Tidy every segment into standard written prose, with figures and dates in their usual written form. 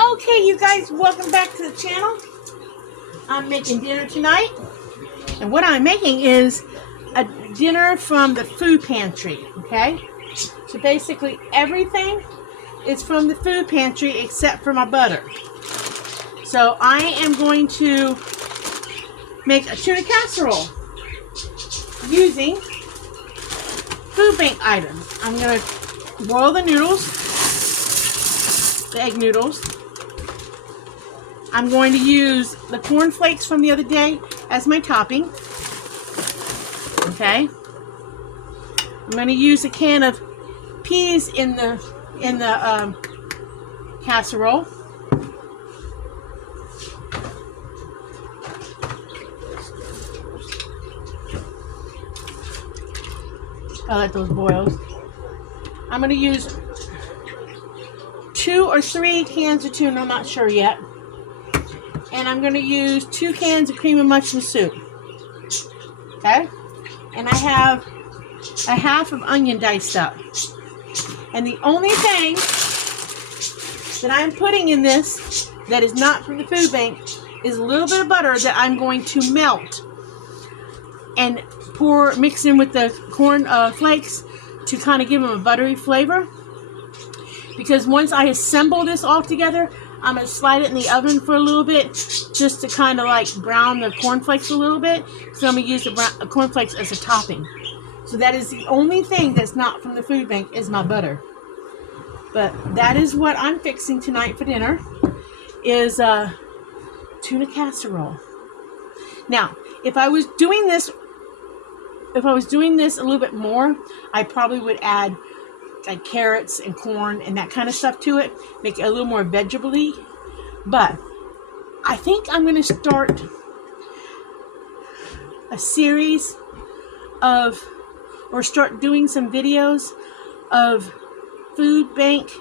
Okay, you guys, welcome back to the channel. I'm making dinner tonight, and what I'm making is a dinner from the food pantry, okay? So basically everything is from the food pantry except for my butter. So I am going to make a tuna casserole using food bank items. I'm going to boil the noodles, the egg noodles. I'm going to use the corn flakes from the other day as my topping. Okay. I'm going to use a can of peas in the casserole. I like those boils. I'm going to use 2 or 3 cans of tuna, I'm not sure yet. And I'm going to use 2 cans of cream of mushroom soup. Okay? And I have a half of onion diced up. And the only thing that I'm putting in this that is not from the food bank is a little bit of butter that I'm going to melt and mix in with the corn flakes to kind of give them a buttery flavor. Because once I assemble this all together, I'm going to slide it in the oven for a little bit just to kind of like brown the cornflakes a little bit. So I'm going to use the cornflakes as a topping. So that is the only thing that's not from the food bank is my butter. But that is what I'm fixing tonight for dinner is tuna casserole. Now, if I was doing this a little bit more, I probably would add like carrots and corn and that kind of stuff to it, make it a little more vegetable-y. But I think I'm going to start a series of, or start doing some videos of food bank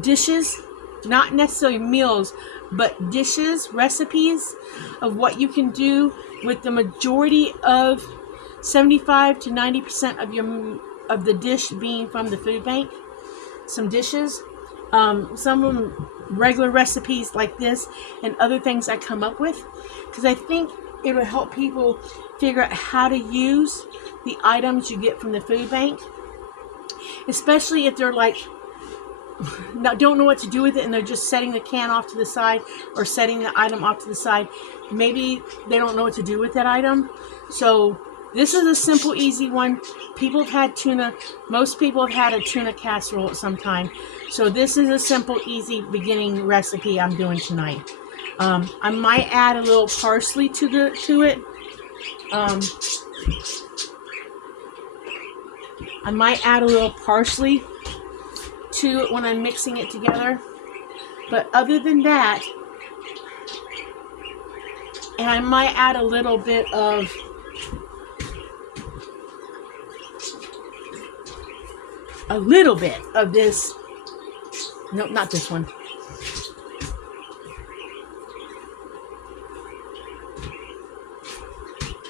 dishes, not necessarily meals, but dishes, recipes of what you can do with the majority of 75 to 90% of the dish being from the food bank. Some dishes, some of them regular recipes like this, and other things I come up with, because I think it will help people figure out how to use the items you get from the food bank, especially if they're like don't know what to do with it and they're just setting the can off to the side or setting the item off to the side. Maybe they don't know what to do with that item. So this is a simple, easy one. People have had tuna. Most people have had a tuna casserole at some time. So this is a simple, easy beginning recipe I'm doing tonight. I might add a little parsley to it. I might add a little parsley to it when I'm mixing it together. But other than that, and I might add a little bit of this. Nope, not this one.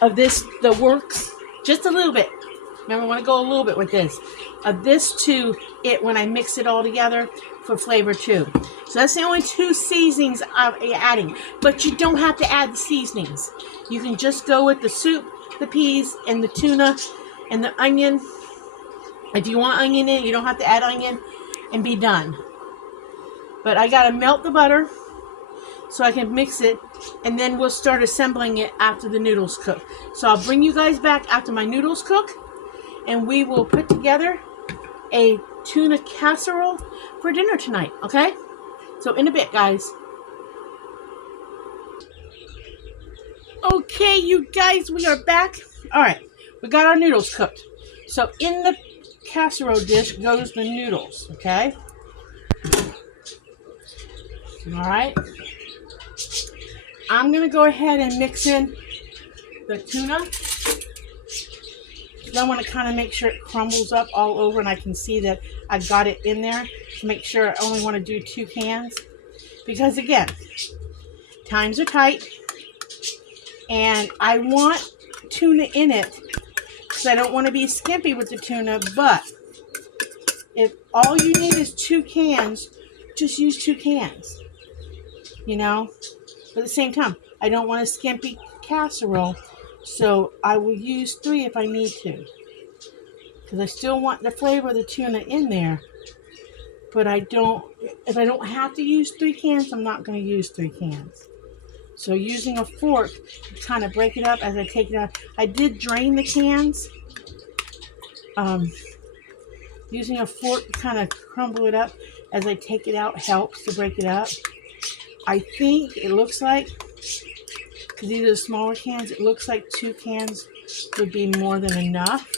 Of this, the works, just a little bit. Remember, I want to go a little bit with this. Of this to it when I mix it all together for flavor too. So that's the only 2 seasonings I'm adding. But you don't have to add the seasonings. You can just go with the soup, the peas, and the tuna, and the onion. If you want onion in it, you don't have to add onion, and be done. But I gotta melt the butter so I can mix it, and then we'll start assembling it after the noodles cook. So I'll bring you guys back after my noodles cook, and we will put together a tuna casserole for dinner tonight, okay? So in a bit, guys. Okay, you guys, we are back. All right, we got our noodles cooked. So in the casserole dish goes the noodles, okay? All right. I'm going to go ahead and mix in the tuna. I want to kind of make sure it crumbles up all over and I can see that I got it in there, to make sure I only want to do 2 cans. Because again, times are tight and I want tuna in it because I don't want to be skimpy with the tuna. But if all you need is 2 cans just use 2 cans, you know. But at the same time, I don't want a skimpy casserole, so I will use 3 if I need to. Because I still want the flavor of the tuna in there. But if I don't have to use 3 cans, I'm not going to use 3 cans. So using a fork to kind of break it up as I take it out. I did drain the cans. Using a fork to kind of crumble it up as I take it out helps to break it up. I think it looks like, because these are the smaller cans, it looks like 2 cans would be more than enough.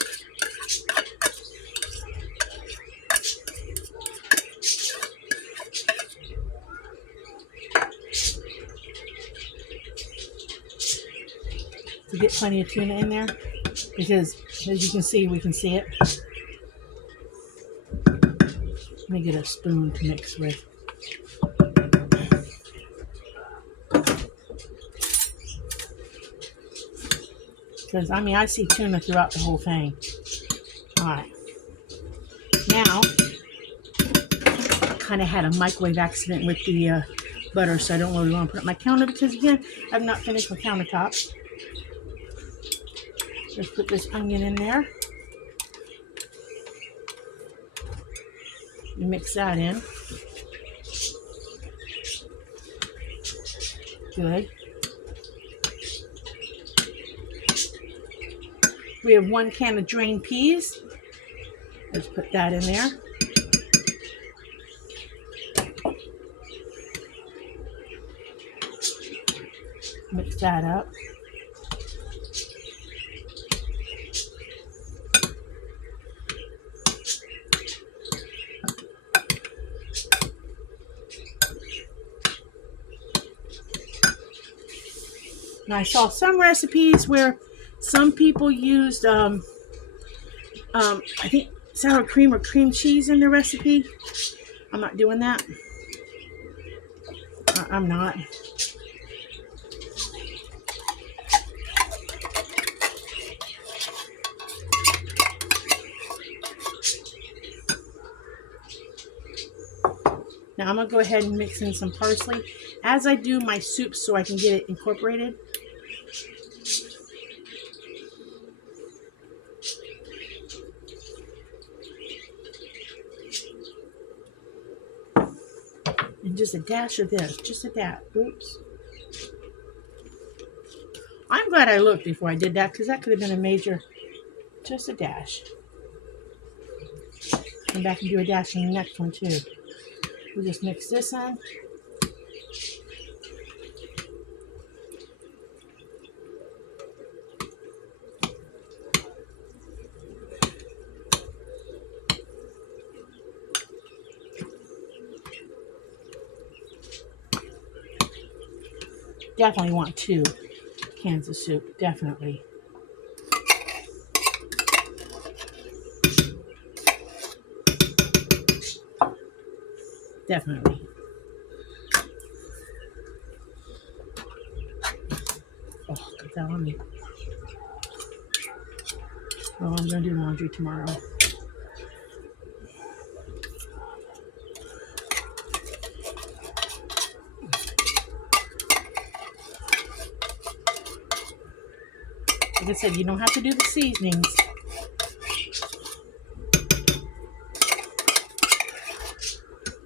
To get plenty of tuna in there, because as you can see, we can see it. Let me get a spoon to mix with. Because, I mean, I see tuna throughout the whole thing. Alright. Now, I kind of had a microwave accident with the butter, so I don't really want to put it on my counter because, again, I've not finished my countertops. Just put this onion in there. Mix that in. Good. We have 1 can of drained peas. Let's put that in there. Mix that up. Now I saw some recipes where some people used, I think sour cream or cream cheese in their recipe. I'm not doing that. I'm not. Now I'm going to go ahead and mix in some parsley as I do my soup so I can get it incorporated. And just a dash of this. Just a dash. Oops. I'm glad I looked before I did that because that could have been a major... Just a dash. Come back and do a dash in the next one too. We'll just mix this in. Definitely want 2 cans of soup. Definitely. Definitely. Oh, put that on me. Oh, I'm going to do laundry tomorrow. Like I said, you don't have to do the seasonings.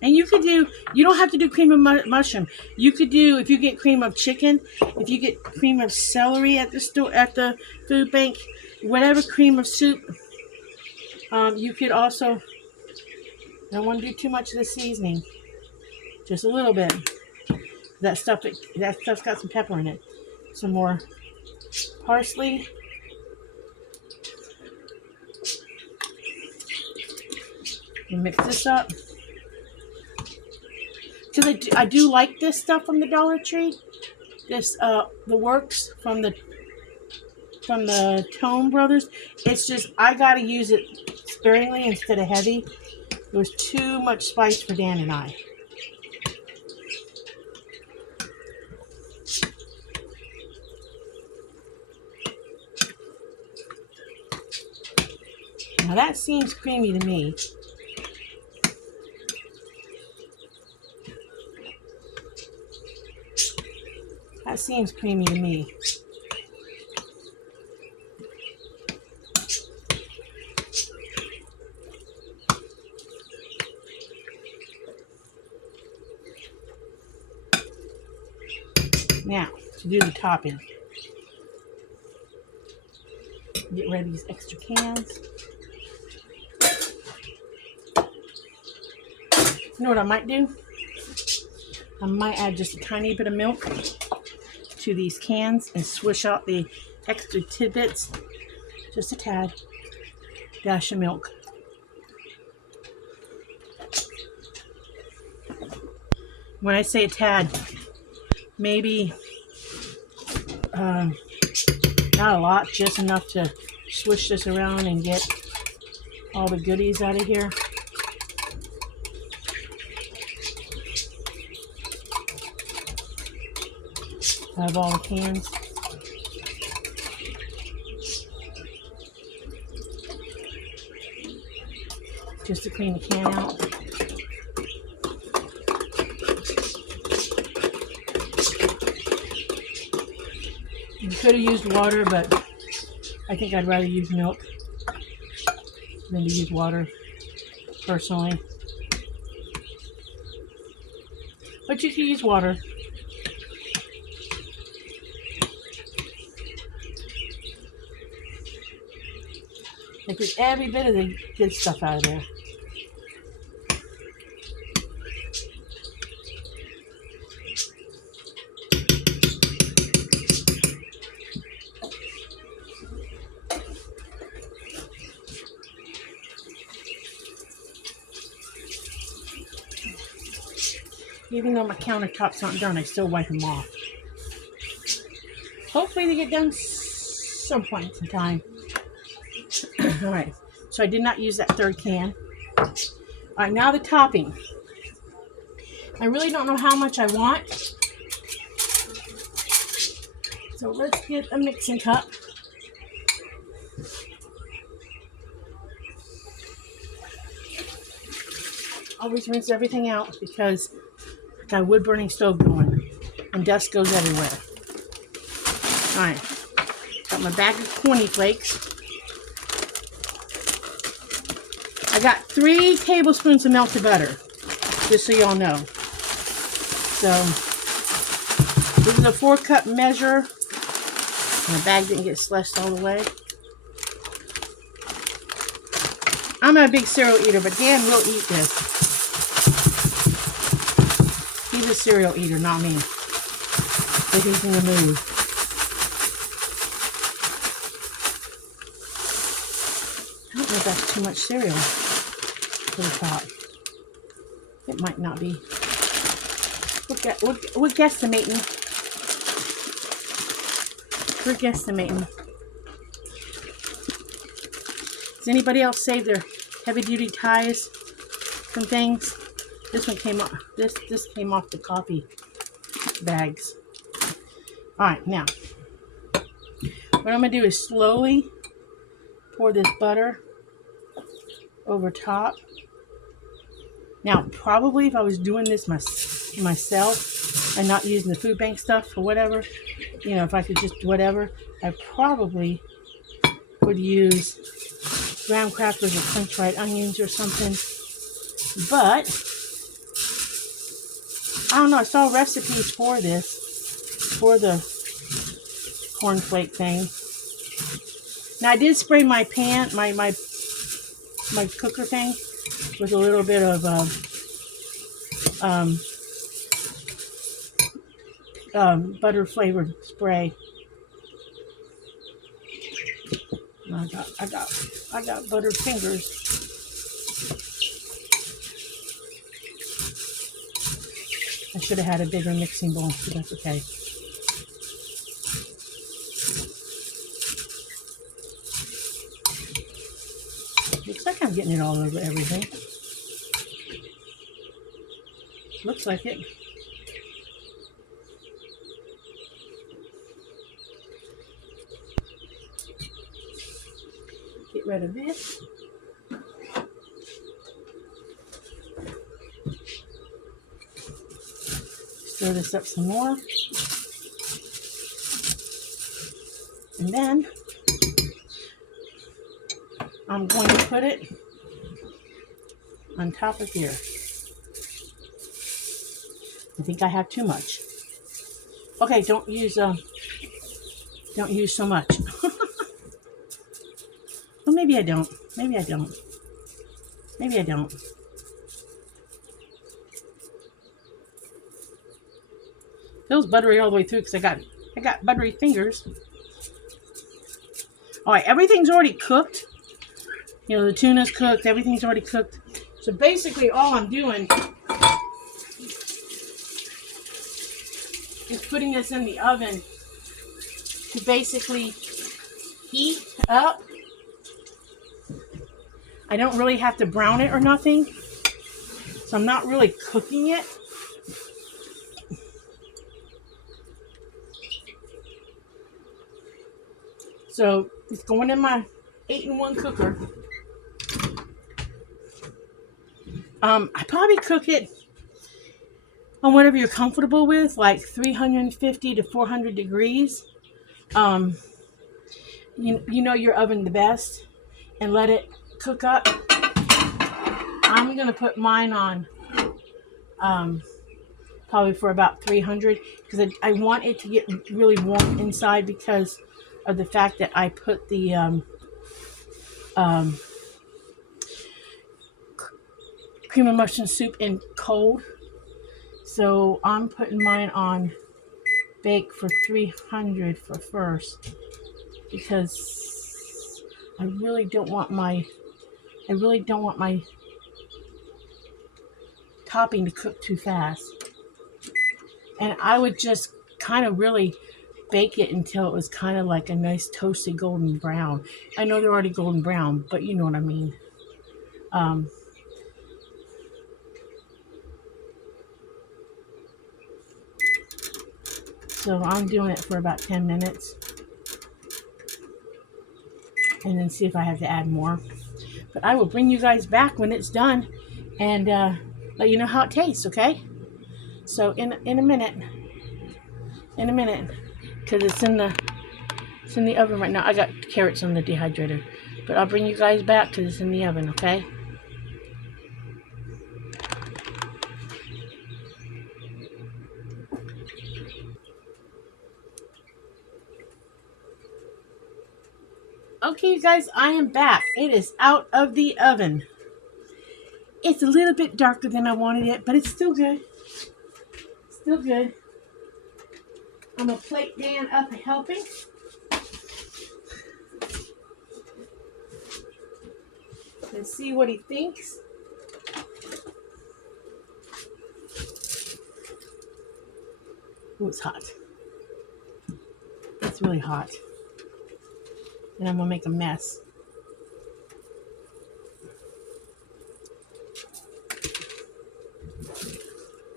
And you don't have to do cream of mushroom. You could do, if you get cream of chicken, if you get cream of celery at the store, at the food bank, whatever cream of soup, you could also, don't want to do too much of the seasoning. Just a little bit. That stuff's got some pepper in it. Some more parsley. And mix this up. Because I do like this stuff from the Dollar Tree. This the works from the Tone Brothers. It's just I gotta use it sparingly instead of heavy. It was too much spice for Dan and I. Now that seems creamy to me. That seems creamy to me. Now, to do the topping. Get rid of these extra cans. You know what I might do? I might add just a tiny bit of milk to these cans and swish out the extra tidbits. Just a tad. Dash of milk. When I say a tad, maybe not a lot, just enough to swish this around and get all the goodies out of here. Out of all the cans. Just to clean the can out. You could have used water, but I think I'd rather use milk than to use water, personally. But you can use water. Like, get every bit of the good stuff out of there. Even though my countertops aren't done, I still wipe them off. Hopefully they get done some point in time. Alright, so I did not use that third can. Alright, now the topping. I really don't know how much I want. So let's get a mixing cup. Always rinse everything out because I got a wood burning stove going and dust goes everywhere. Alright, got my bag of corny flakes. I got 3 tablespoons of melted butter, just so y'all know. So, this is a 4-cup measure. My bag didn't get slushed all the way. I'm not a big cereal eater, but Dan will eat this. He's a cereal eater, not me. But he's in the mood. I don't know if that's too much cereal for the top. It might not be. We're guesstimating. We're guesstimating. Does anybody else save their heavy-duty ties from things? This one came off. This came off the coffee bags. All right, now what I'm gonna do is slowly pour this butter over top. Now, probably if I was doing this myself and not using the food bank stuff or whatever, you know, if I could just whatever, I probably would use graham crackers or french fried onions or something. But I don't know, I saw recipes for this, for the cornflake thing. Now I did spray my pan, my cooker thing with a little bit of butter flavored spray. I got buttered fingers. I should have had a bigger mixing bowl, but that's okay. Looks like I'm getting it all over everything. Looks like it. Get rid of this. Stir this up some more. And then I'm going to put it on top of here. I think I have too much. Okay, don't use so much. Well, maybe I don't. Maybe I don't. Maybe I don't. Feels buttery all the way through because I got buttery fingers. All right, everything's already cooked. You know, the tuna's cooked. Everything's already cooked. So basically, all I'm doing is putting this in the oven to basically heat up. I don't really have to brown it or nothing, so I'm not really cooking it. So it's going in my 8-in-1 cooker. I probably cook it on whatever you're comfortable with, like 350 to 400 degrees. You know your oven the best, and let it cook up. I'm gonna put mine on probably for about 300 because I want it to get really warm inside because of the fact that I put the cream of mushroom soup in cold. So I'm putting mine on bake for 300 for first because I really don't want my topping to cook too fast. And I would just kind of really bake it until it was kind of like a nice toasty golden brown. I know they're already golden brown, but you know what I mean. So I'm doing it for about 10 minutes. And then see if I have to add more. But I will bring you guys back when it's done and let you know how it tastes, okay? So in a minute, because it's in the oven right now. I got carrots on the dehydrator, but I'll bring you guys back because it's in the oven, okay? Okay, you guys, I am back. It is out of the oven. It's a little bit darker than I wanted it, but it's still good. Still good. I'm going to plate Dan up a helping. And see what he thinks. Oh, it's hot. It's really hot. And I'm going to make a mess.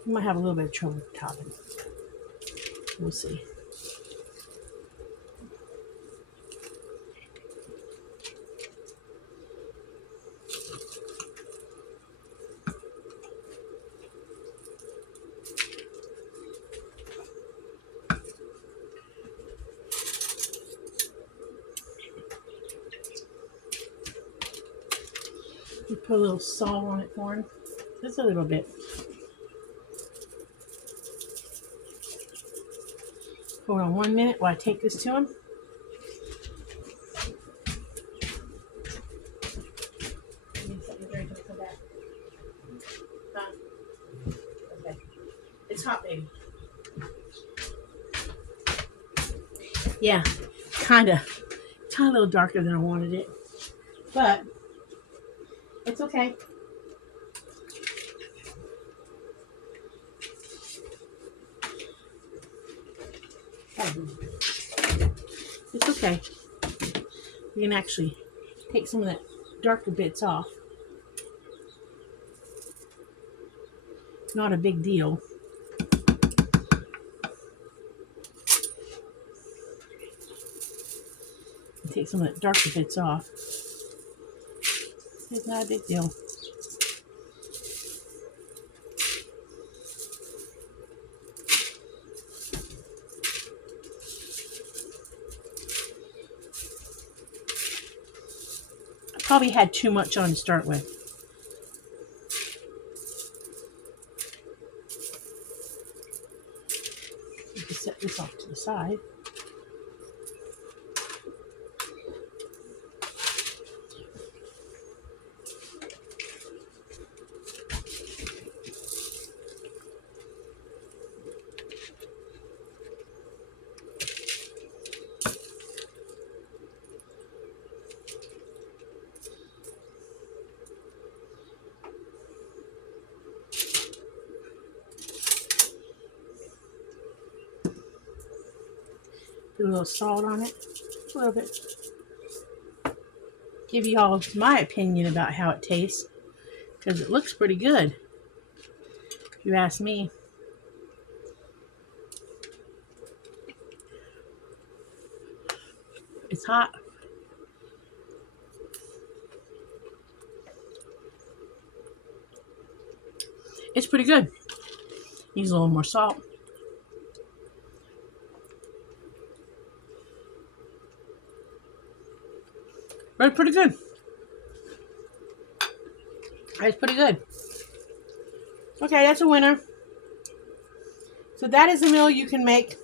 I might have a little bit of trouble with topping. We'll see. You put a little salt on it for him. Just a little bit. Hold on 1 minute while I take this to him. Okay. It's hot, baby. Yeah, kind of a little darker than I wanted it, but it's okay. It's okay. You can actually take some of that darker bits off. Not a big deal. Take some of that darker bits off. It's not a big deal. Probably had too much on to start with. You can set this off to the side. Put a little salt on it, a little bit. Give you all my opinion about how it tastes, because it looks pretty good, if you ask me. It's hot. It's pretty good. Needs a little more salt. But it's pretty good. It's pretty good. Okay, that's a winner. So that is a meal you can make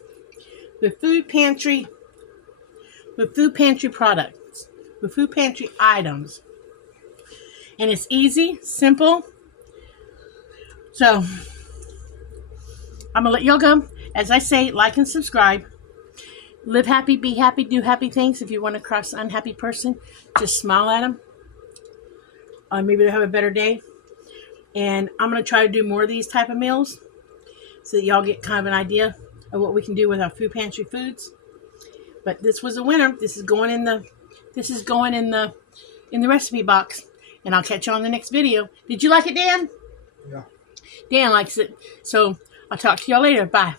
with food pantry products, with food pantry items. And it's easy, simple. So I'm gonna let y'all go. As I say, like and subscribe. Live happy, be happy, do happy things. If you want to cross an unhappy person, just smile at them. Maybe they'll have a better day. And I'm going to try to do more of these type of meals so that y'all get kind of an idea of what we can do with our food pantry foods. But this was a winner. This is going in the recipe box. And I'll catch you on the next video. Did you like it, Dan? Yeah. Dan likes it. So I'll talk to y'all later. Bye.